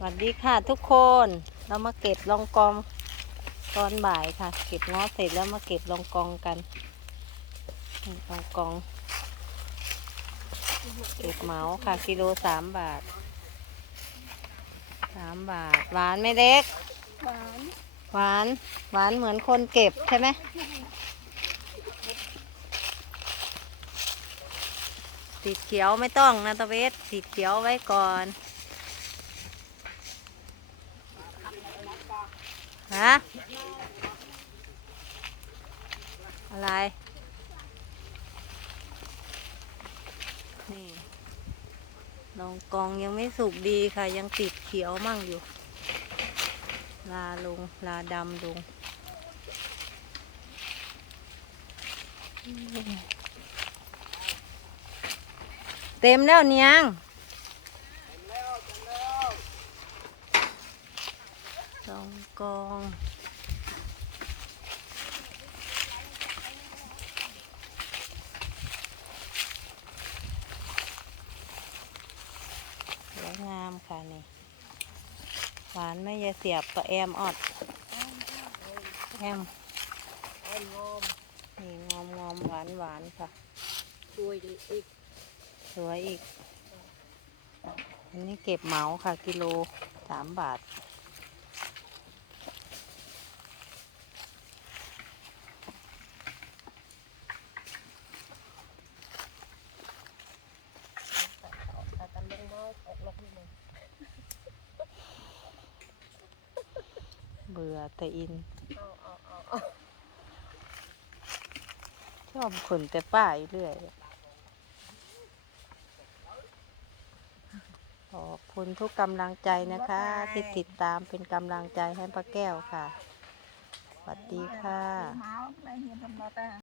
สวัสดีค่ะทุกคนเรามาเก็บลองกองตอนบ่ายค่ะ เก็บง้อเสร็จแล้วมาเก็บลองกองกันนี่ลองกอง เก็บเหมาค่ะกิโลสามบาทสามบาท หวานไหม่เล็ก หวานหวานหวานเหมือนคนเก็บใช่ไหมติดเขียวไม่ต้องนะตะเวสติดเขียวไว้ก่อน ฮะอะไร นี่ลองกองยังไม่สุกดีค่ะ ยังติดเขียวมั่งอยู่ ลาลง ลาดำลงเต็มแล้วเนียงสอง กอง สวยงามค่ะนี่ หวานไม่ยายเสียบกับแอมออด แอมอ่อนงอมนี่งอมงอมหวานหวานค่ะช่วยดีอีก สวยอีก อันนี้เก็บเหมาค่ะ กิโลสามบาท แต่กันเล็กน้อยออกลกนิดนึง เบื่อแต่อินเอาเอาเอาเอาชอบขนแต่ป้ายเรื่อย ขอบคุณทุกกำลังใจนะคะ ที่ติดตามเป็นกำลังใจให้ป้าแก้วค่ะ สวัสดีค่ะ